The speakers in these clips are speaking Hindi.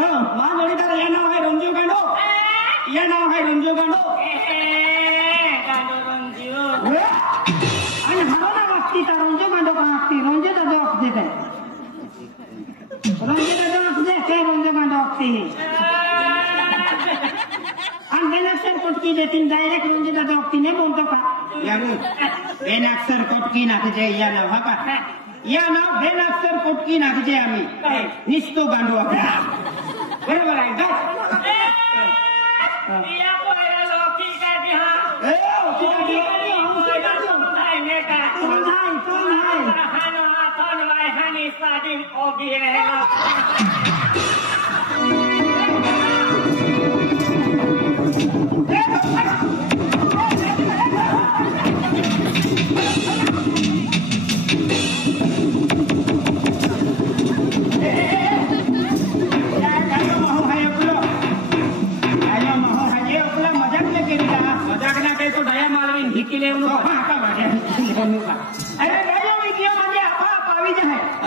मा जोडीदार या नाव आहे रंजू गांडो या नाव आहे रंजू गांडो गांडो रंजू आणि हारो ना वागती तर रंजू गांडो का वागती रंजू दादा वागते काय रंजू दादा वागते काय रंजू गांडो वागते आणि बेनाक्षर कोटकी देतील डायरेक्ट रंजू दादा वागती नाही बोलतो का यारू बेनाक्षर कोटकी ना तुझे या नाव हा का या नाव बेनाक्षर कोटकी ना तुझे आम्ही निस्तो गांडो वागते बरोबर आहे का या पोरा लोकी का दिहा हानो हाथन वाय हानी सादिम ओगी रहेला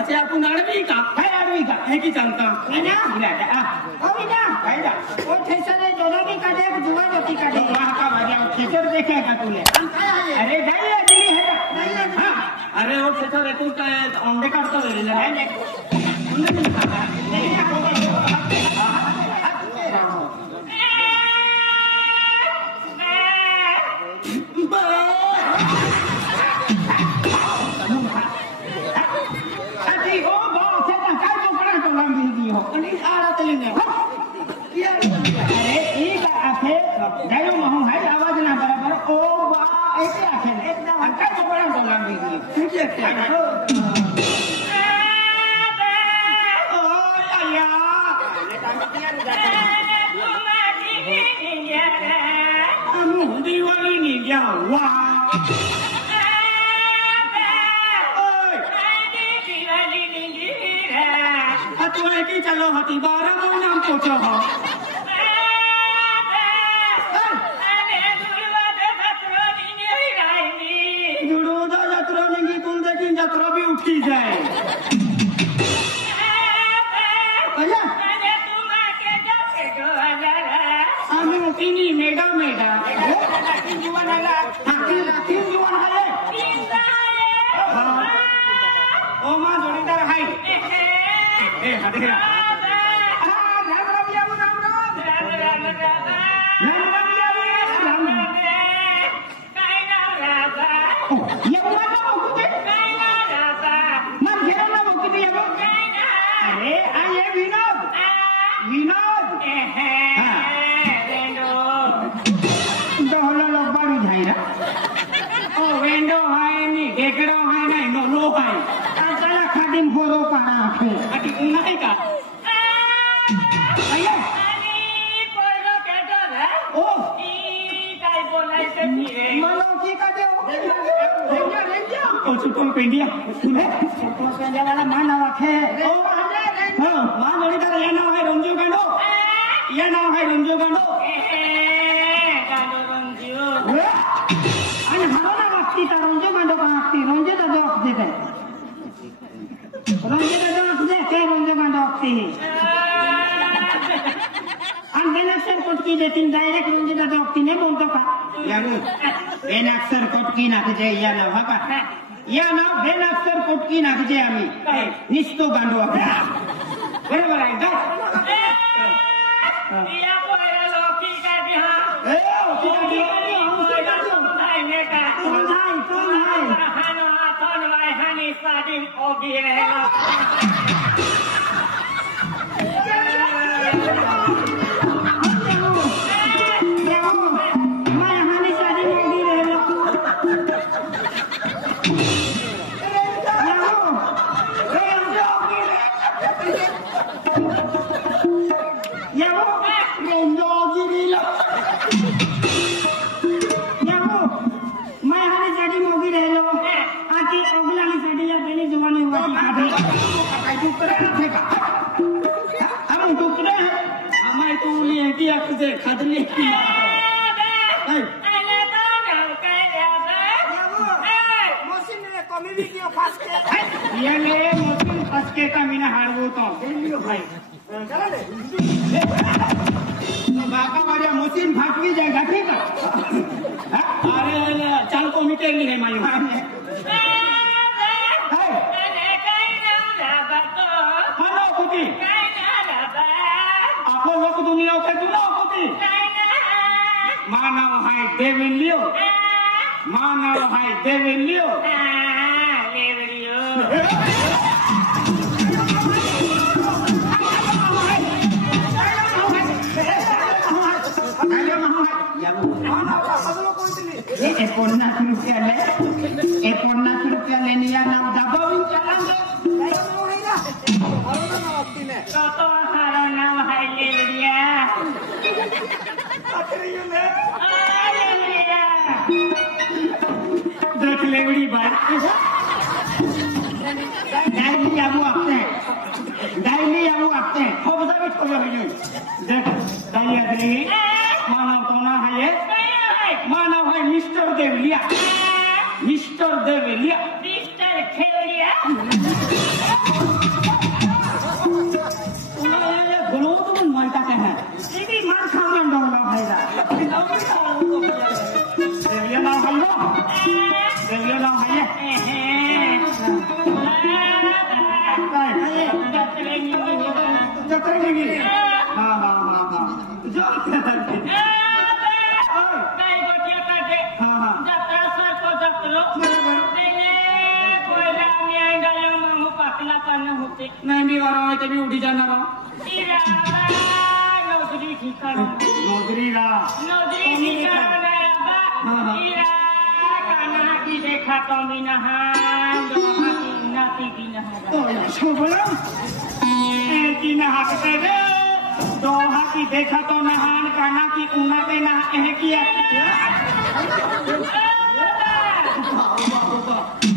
अच्छा आपण आडवी का काय आडवी का हे की सांगता देखे का तुले अरे दिली है अरे वो ठेसर तू काय अंडे काढतो आवाज ना बराबर ओ बा ऐसे आखे एकदम काय चोपडा बोला मी तुझे दिवाली निंजा वाह तू है कि चलो हती 12 महीना पूछो हो जुड़ोदा जत्रा नहीं तुम देखी जत्रा भी उठी जाए मेगा मेगा तीन जुवान आले ओ मां जोडीदार हाय ए हदेरा वाला मान आखे मान जोडीदार या नाव आहे रंजू गांडो या नाव आहे रंजू गांडो गांडो रंजू आणि हारो ना वागती तर रंजू गांडो का वागती रंजू दादा वागते काय रंजू दादा वागते काय रंजू गांडो वागते आणि बेनाक्षर कोटकी देतील डायरेक्ट रंजू दादा वागती नाही बोलतो का यारू बेनाक्षर कोटकी ना तुझे या नाव हा का या नाव बेनाक्षर कोटकी ना तुझे आम्ही निस्तो गांडो वागते बरोबर आहे का या पोरा लोकी का दिहा हानो हाथन वाय हानी सादिम ओगी रहेला खादली ये ले मशीन फसके का मीना हारवो तो बाका माझ्या मशीन फाटली जाय गाठी का अरे चाल को मिटेली है मायू हां कुती आपो लोक दुनिया के तू ना कुती मानव है देविलियो मानव है देविलियो ₹50 निया नाम दबावून चालांगे तो हारो नाम है लेवड़िया देख लेवड़ी बात डायली आबू आपते हैं हो बता भी छोड़ रही देख दाइया दे मानव तो ना है ये मानव है मिस्टर देवलिया मिस्टर खेवड़िया गुलो तो मन मानता है ये भी मान खाना डोला भाईदा देवलिया ना है लो देवलिया ना है जतरेंगे हां जो नहीं भी और आए तभी उठी जाना रहा नौकरी ठिकाना नौकरी रा काना की देखा तो मिनहान नाती बिनहान तो शोभला की नहाते दे दोहा की देखा तो नहान काना की ऊना पे नहा है किया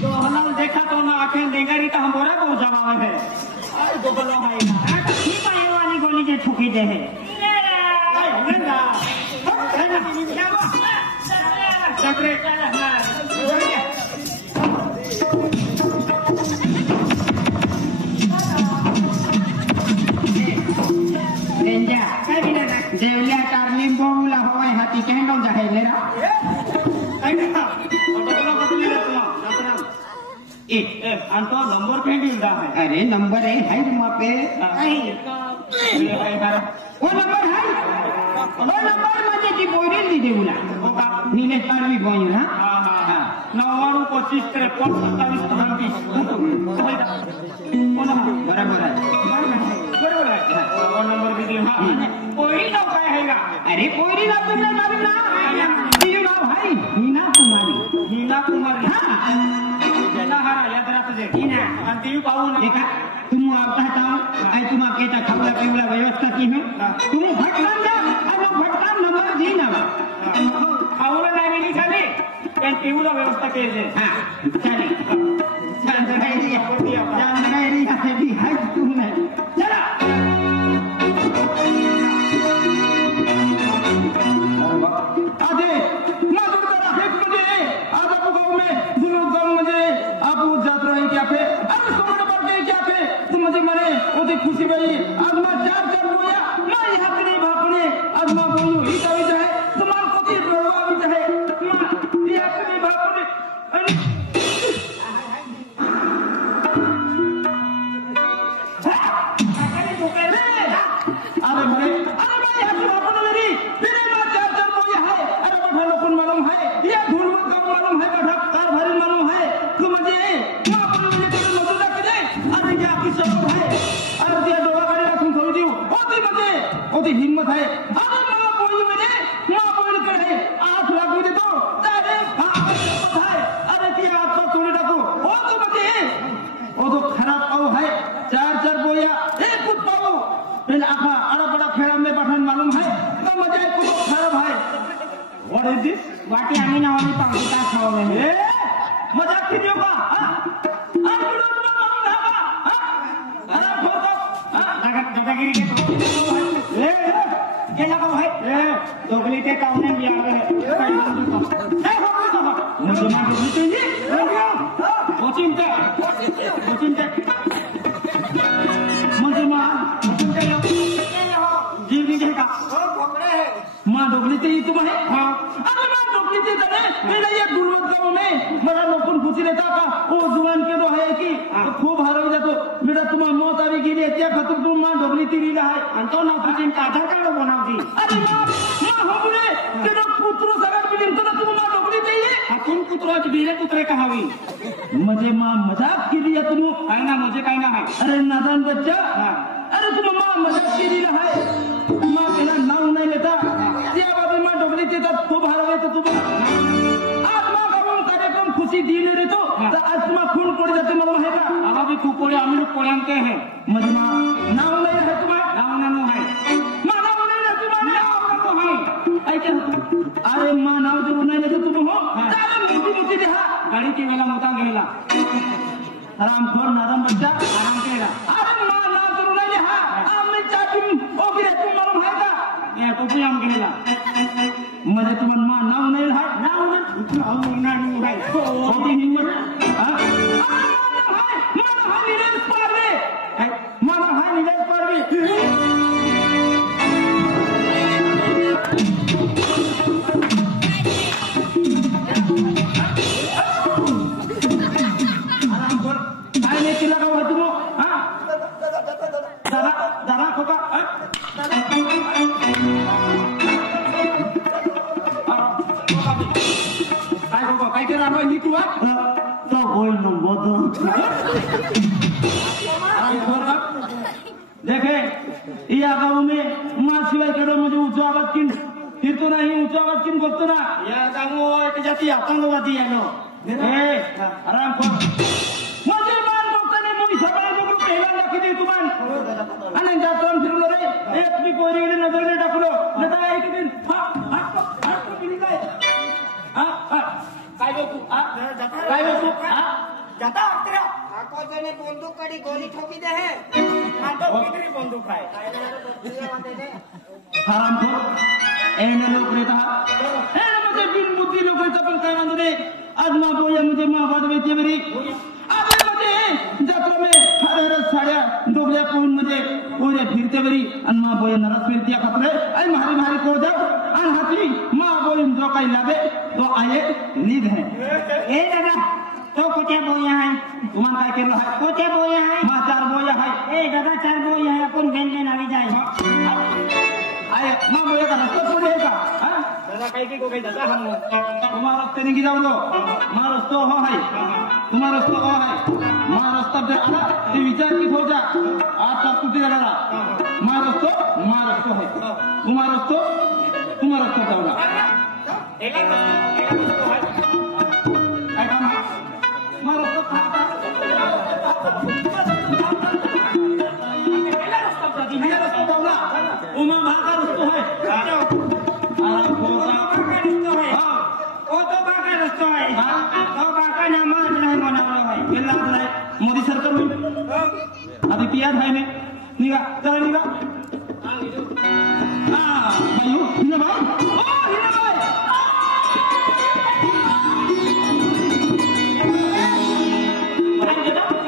दोहला देखा तो ना आंखें देंगरी तो हम बोरा को जवाब है अरे दोगलो भाई ना ठीक है ये वाली गोली जे ठुकी दे है लेना चक्रे रेंजा देवलिया कारलिम बोला होय हाथी कहंडो जाहे लेरा अंतो नंबर पे मिलता है अरे नंबर है वहाँ पे वो नंबर माझे ती बोरेल दी देऊला नीलेश पारवी बोल ना 99 25 53 बराबर है बरोबर आहे नंबर भी दिला कोई नाव काय आहे का अरे कोयरी ना तुमने नाम ना दियो ना भाई मीना कुमारी हाँ हारा याद रख दे अंतिम पाऊ ना देखा तुम आता था आई तुम केता खावला पिवला व्यवस्था की है तुम भटकान जा आणि भटकान नंबर दी ना खाऊला नाही मिली खाली पण पिवला व्यवस्था केली हां चले जानकारी है भी है तुमने चला आधे मजूर करा है मुझे आज आपको गांव में जुलूस गांव मुझे आप जात रहे क्या पे अरे सोमन पड़ते क्या पे तुम मुझे मरे ओदी खुशी भाई आज मैं चार बोया मैं यहाँ पे नहीं भागने आज मैं बोलूं ही कभी जाए तुम्हारे को भी बड़वा भी जाए मैं यहाँ पे नहीं भागने अरे भाई यहाँ से भागने मेरी मेरे माँ चार बोया है अरे बैठा लोगों मालूम है ये धूल में कम मालूम है बैठा कार भरी मालूम है तुम मुझे माँ अपने मुझे तेरे मजूर रख दे अरे ये आपकी शर्म है अरे दिया डोला करे रखूं थोड़ी दी ओती हिम्मत है अरे माँ बोली मुझे माँ बोल कर है आठ लाख मुझे तो अरे हाँ है अरे क्या आप तो थोड़ी रखो ओ तो मुझे वो तो खराब पाऊ है चार बोया एक कुछ पाऊ फिर आखा अड़ा बड़ा फेरा में बैठन मालूम है तो मजा कुछ खराब है व्हाट इज दिस वाटी आम्ही ना वाली पावता खाओ में ए मजाक कीजिए का हां आज वीडियो में मालूम है का हां अरे फोटो दादागिरी के ए ये लगा है ए दोगली के काम में बिया है कई बंदू का ए हो तो मुझे मार दे जी वो चिंता मुझे मार चिंता चाहिए तुम्हें? हाँ। अरे मैं नौकरी थी तने मेरा ये गुलमत गाँव में मेरा लोगों खुशी रहता का वो जुबान के दो है कि खूब हराई जातो मेरा तुम्हारा मौत आवी गेली त्या खातर तुम मां ढोकली तिरी है अंतो ना तुझे आधार कार्ड बनावती अरे मां हो बुले तेरा पुत्र सगट बिन तो ना तुम मां ढोकली चाहिए तुम कुत्रोच बीरे कुत्रे कहावी मुझे मां मजाक की दिया तुम काय ना मुझे काय ना है अरे नादान बच्चा अरे तुम मां मजाक की दी है मां केला नाव नाही लेता त्या बाबी मां ढोकली देता खूप हरवे तो तुम आज मां गावून कार्यक्रम खुशी दिले रे तो आज तुम्हा खून पड़ जाते मला है का आवा भी खूब पड़े हम लोग पड़े हैं मुझे मां नाव नाही है तुम्हा नाव ना नो है मां नाव नाही है तुम्हा नाव ना तो है ऐका अरे मां नाव जो नाही है तुम हो चाले मोठी मोठी देहा गाड़ी के वेला मोता गेला हरामखोर नादान बच्चा आराम केला अरे मां नाव जो नाही है आम्ही चाटिम ओबी रे तुम मला है का ये टोपी हम गेला मुझे तुम्हारा मां नाव नहीं है नाव ना नो है ओबी हिम्मत हां मां नीरज पारवे मां हाय नीरज पारवे देखे या गाँव में मां शिवाय करो मुझे ऊंचा आवाज किन फिर तो नहीं ऊंचा आवाज किन बोलते ना या गाँव एक जाती आतंकवादी है नो आराम कर मुझे मान बोलते नहीं मुझे सवाल को पहला रख दे तुमान अने जातो हम फिर रे एक भी कोई ने नजर ने डाकलो नता एक दिन हाथ को बिनी काय हां काय गो तू काय गो तू जाता तेरा आको जने बंदूक काढी गोली ठोकी दे है तो कितनी बंदूक है हरामखोर एने लोग रहता एने मुझे बिन बुद्धि लोग रहता पण काय मानतो रे आज मां बोया मुझे मां बात बेती मेरी आज मुझे जात्रा में हर साड्या डोबल्या कोण मुझे पूरे फिरते मेरी अन मां बोया नरस फिरतिया खतरे आई मारी मारी को जाओ अन हाथी मां बोया जो काही लागे तो आये नींद है ए दादा तो कोट्या बोया है तुम्हारा काय केलं है कोट्या बोया है मां 4 बोया है ए दादा 4 बोया है अपन बेन बेन आवी जाए आये मां बोया का रस्ता कोण है का हां दादा काही की को काही दादा हम तुम्हारा रास्ते नहीं जाओ दो मां रस्तो हो है तुम्हारा रस्तो हो है मां रास्ता पे आला ते विचार की हो जा आज तक कुठे जाणार मां रस्तो है तुम्हारा रस्तो जाऊला एका रस्तो है काय काम मां रस्तो खाता मेरा रस्तो जाऊला उमा भागा रस्तो है आराम होगा वो तो बाका रस्तो है तो बाका नमाज नहीं मनावलो है केला आहे मोदी सरकार होईल आधी पियाज आहे ने निघा चला निघा भाई हिना भाई ओ हिना भाई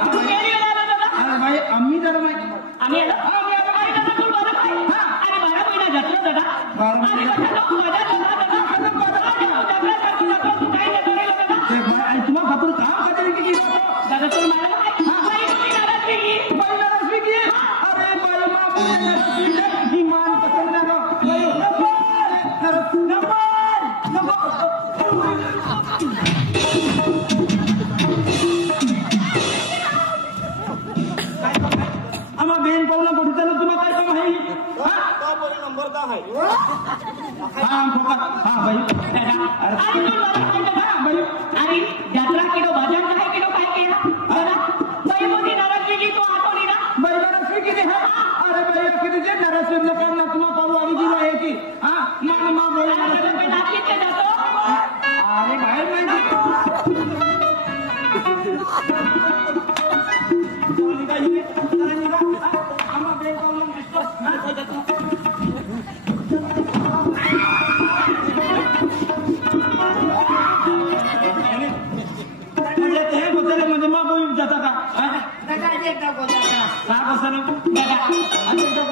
अरे भाई आम्ही जरा माहिती आम्ही आम्ही दादा तू बरं काय अरे 12 महिना जातो दादा 12 महिना तुम्हारा खातर काम करते की दादा तू मला भाई नाराज की अरे भाई मां ईमान पसंद ना आम्हा बेन पावला कुठे चालू तुम्हाला काय काम आहे तो बोल नंबर का है हां खोका हां भाई अरे भाई अरे यात्रा किलो भजन काय किलो काय केला दादा भाई मोदी नाराज की तो आटोली ना भाई नाराज की है अरे भाई किती जे नाराज न करना तुम्हा पाऊ आवी दिला आहे की हां मान मां बोला दादा पे नाकी के जातो अरे भाई मैं बोली का ही चला निघा आम्हा बेन पावला दिसतो म्हणजे मां बोल जाता का दादा एकदा बोलता का कसं दादा आणि एकदा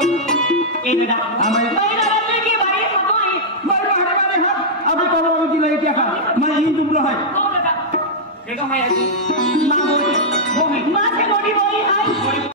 ए दादा हां भाई भाई नाराज की भाई नको आहे भाई मैं यही दुबला है देखो मैं ना बोली माँ से बड़ी बोली है